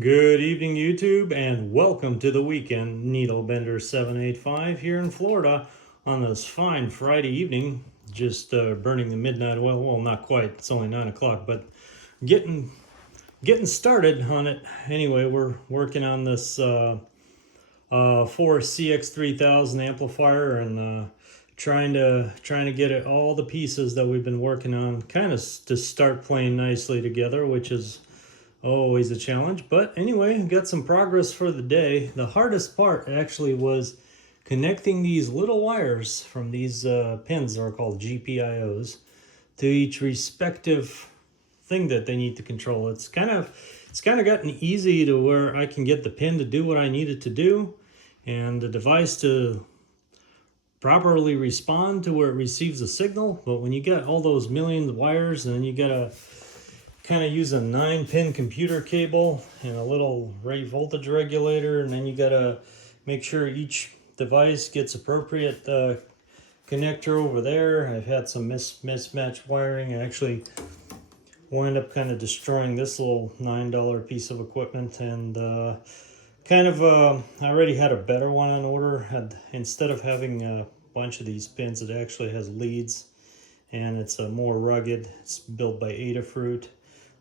Good evening, YouTube, and welcome to the weekend Needle Bender 785 here in Florida on this fine Friday evening. Just burning the midnight oil. Well, not quite. It's only 9 o'clock, but getting started on it. Anyway, we're working on this 4cx3000 amplifier and trying to get it all the pieces that we've been working on kind of to start playing nicely together, which is always a challenge. But anyway, got some progress for the day. The hardest part actually was connecting these little wires from these pins that are called GPIOs to each respective thing that they need to control. It's kind of gotten easy to where I can get the pin to do what I need it to do and the device to properly respond to where it receives a signal. But when you get all those millions of wires and then you gotta kind of use a 9-pin computer cable and a little rate voltage regulator, and then you gotta make sure each device gets appropriate connector over there. I've had some mismatched wiring. I actually wind up kind of destroying this little $9 piece of equipment, and I already had a better one on order. Instead of having a bunch of these pins, it actually has leads, and it's a more rugged. It's built by Adafruit,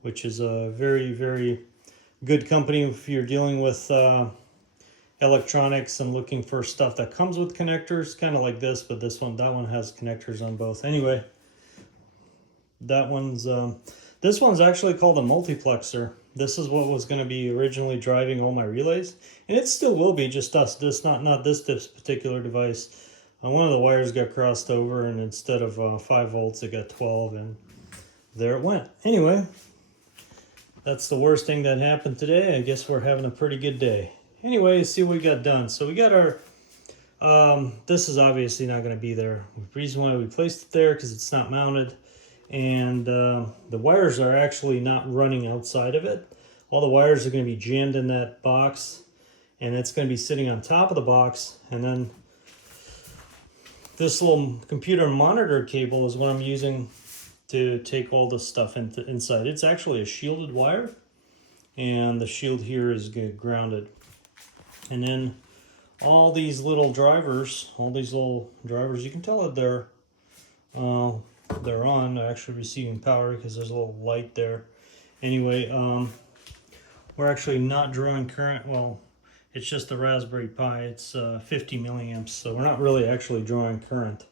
which is a very, very good company if you're dealing with electronics and looking for stuff that comes with connectors, kind of like this, but that one has connectors on both. Anyway, this one's actually called a multiplexer. This is what was going to be originally driving all my relays, and it still will be, just not this particular device. One of the wires got crossed over, and instead of 5 volts, it got 12, and there it went. Anyway, that's the worst thing that happened today. I guess we're having a pretty good day. Anyway, see what we got done. So we got our, this is obviously not going to be there. The reason why we placed it there, because it's not mounted. And the wires are actually not running outside of it. All the wires are going to be jammed in that box. And it's going to be sitting on top of the box. And then this little computer monitor cable is what I'm using to take all the stuff inside. It's actually a shielded wire, and the shield here is grounded. And then all these little drivers, you can tell that they're on. They're actually receiving power because there's a little light there. Anyway, we're actually not drawing current. Well, it's just the Raspberry Pi. It's 50 milliamps, so we're not really actually drawing current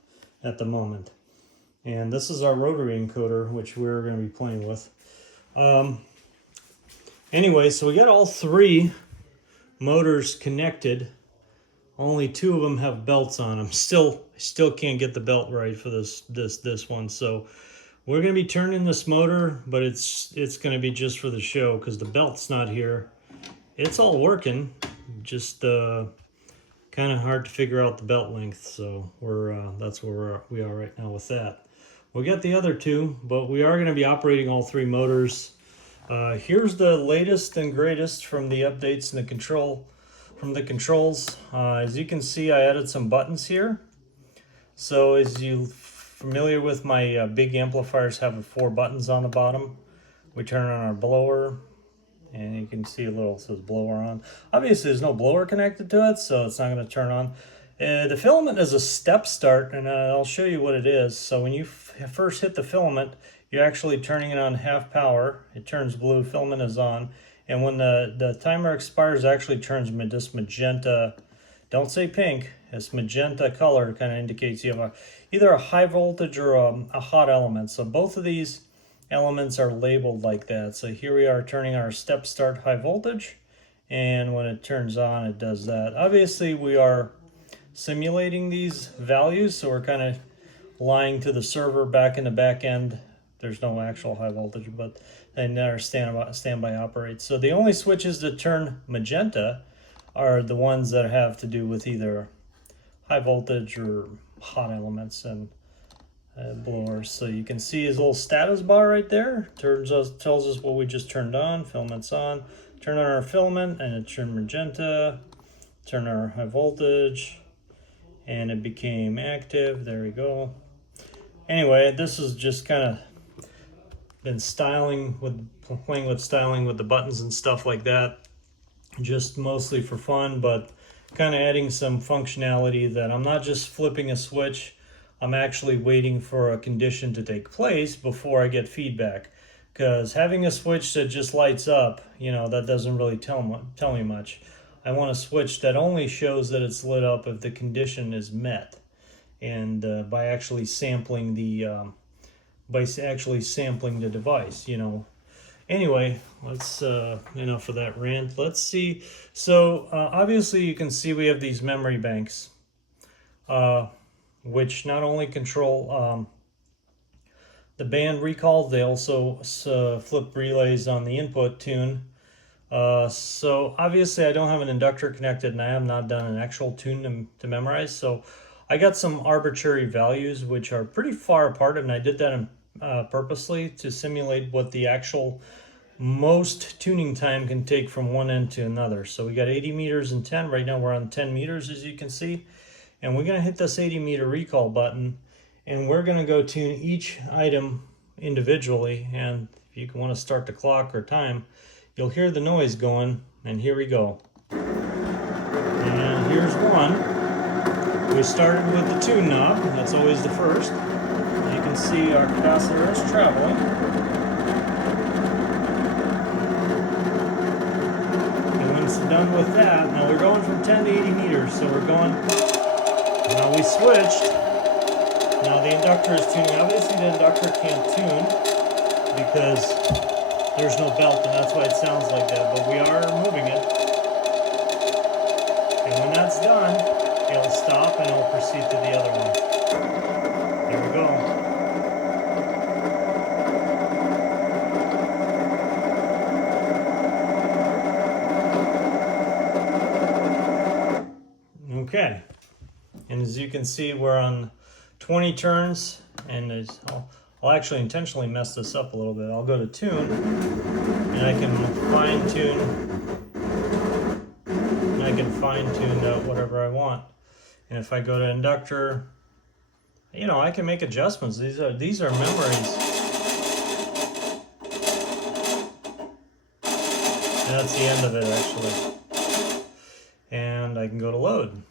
at the moment. And this is our rotary encoder, which we're going to be playing with. Anyway, so we got all 3 motors connected. Only 2 of them have belts on them. Still can't get the belt right for this one. So we're going to be turning this motor, but it's going to be just for the show because the belt's not here. It's all working, just kind of hard to figure out the belt length. So that's where we are right now with that. We got the other 2, but we are going to be operating all 3 motors. Here's the latest and greatest from the updates and the controls. As you can see, I added some buttons here. So as you familiar with my big amplifiers, have 4 buttons on the bottom. We turn on our blower, and you can see a little says blower on. Obviously, there's no blower connected to it, so it's not going to turn on. The filament is a step start, and I'll show you what it is. So when you first hit the filament, you're actually turning it on half power. It turns blue, filament is on. And when the timer expires, it actually turns this magenta, don't say pink, it's magenta color. It kind of indicates you have either a high voltage or a hot element. So both of these elements are labeled like that. So here we are turning our step start high voltage, and when it turns on, it does that. Obviously, we are simulating these values, so we're kind of lying to the server back in the back end. There's no actual high voltage, but they are standby operates. So the only switches that turn magenta are the ones that have to do with either high voltage or hot elements and blowers. So you can see his little status bar right there. Tells us what we just turned on. Filament's on. Turn on our filament, and it turned magenta. Turn our high voltage, and it became active. There we go. Anyway, this is just kind of been playing with styling with the buttons and stuff like that. just mostly for fun, but kind of adding some functionality that I'm not just flipping a switch, I'm actually waiting for a condition to take place before I get feedback. Because having a switch that just lights up, that doesn't really tell me much. I want a switch that only shows that it's lit up if the condition is met, and by actually sampling the device. Anyway, let's enough of that rant. Let's see. So obviously you can see we have these memory banks, which not only control the band recall, they also flip relays on the input tune. So obviously I don't have an inductor connected, and I have not done an actual tune to memorize. So I got some arbitrary values which are pretty far apart, and I did that purposely to simulate what the actual most tuning time can take from one end to another. So we got 80 meters and 10. Right now we're on 10 meters, as you can see. And we're going to hit this 80 meter recall button, and we're going to go tune each item individually. And if you want to start the clock or time, you'll hear the noise going. And here we go. And here's one. We started with the tune knob. That's always the first. You can see our capacitor is traveling. Done with that. Now we're going from 10 to 80 meters, so we're going. Now we switched. Now the inductor is tuning. Obviously the inductor can't tune because there's no belt, and that's why it sounds like that, but we are moving it. And when that's done, it'll stop and it'll proceed to the other one. There we go. Okay, and as you can see, we're on 20 turns, and I'll actually intentionally mess this up a little bit. I'll go to tune, and I can fine tune, whatever I want. And if I go to inductor, I can make adjustments. These are memories. And that's the end of it, actually. And I can go to load.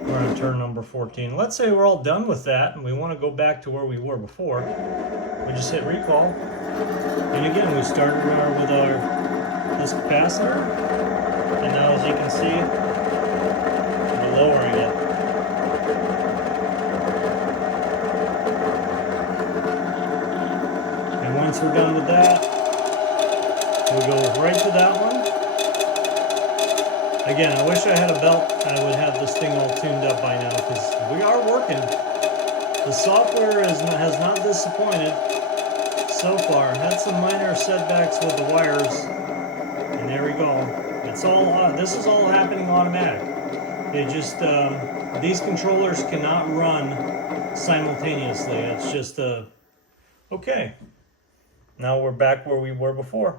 We're on turn number 14. Let's say we're all done with that and we want to go back to where we were before. We just hit recall. And again, we started with this capacitor. And now, as you can see, we're lowering it. And once we're done with that, we'll go right to that one. Again, I wish I had a belt. I would have this thing all tuned up by now, because we are working. The software has not disappointed so far. Had some minor setbacks with the wires, and there we go. It's all. This is all happening automatic. It just these controllers cannot run simultaneously. It's just okay. Now we're back where we were before.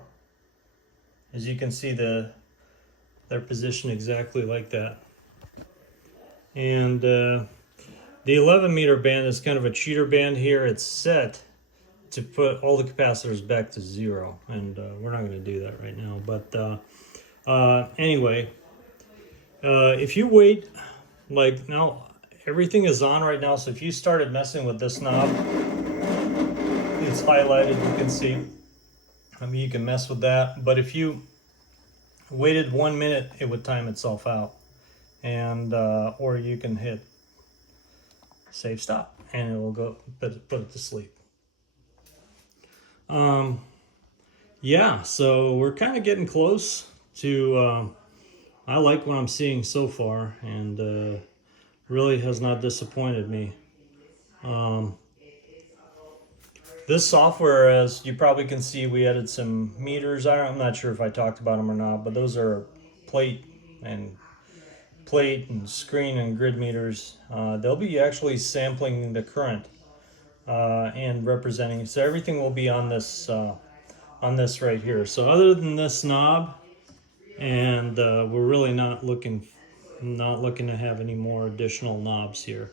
As you can see, they're positioned exactly like that. And the 11 meter band is kind of a cheater band here. It's set to put all the capacitors back to 0, and we're not going to do that right now. But anyway, if you wait, like now, everything is on right now. So if you started messing with this knob, it's highlighted, you can see. I mean, you can mess with that, but if you waited 1 minute, it would time itself out, and or you can hit save stop, and it will go put it to sleep. Yeah, so we're kind of getting close to. I like what I'm seeing so far, and really has not disappointed me. This software, as you probably can see, we added some meters. I'm not sure if I talked about them or not, but those are plate and screen and grid meters. They'll be actually sampling the current and representing. So everything will be on this right here. So other than this knob, and we're really not looking to have any more additional knobs here.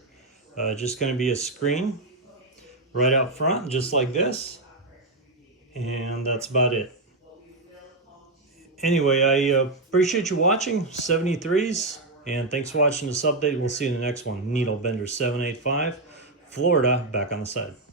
Just going to be a screen right out front, just like this, and that's about it. Anyway, I appreciate you watching 73s, and thanks for watching this update. We'll see you in the next one. Needle Bender 785, Florida, back on the side.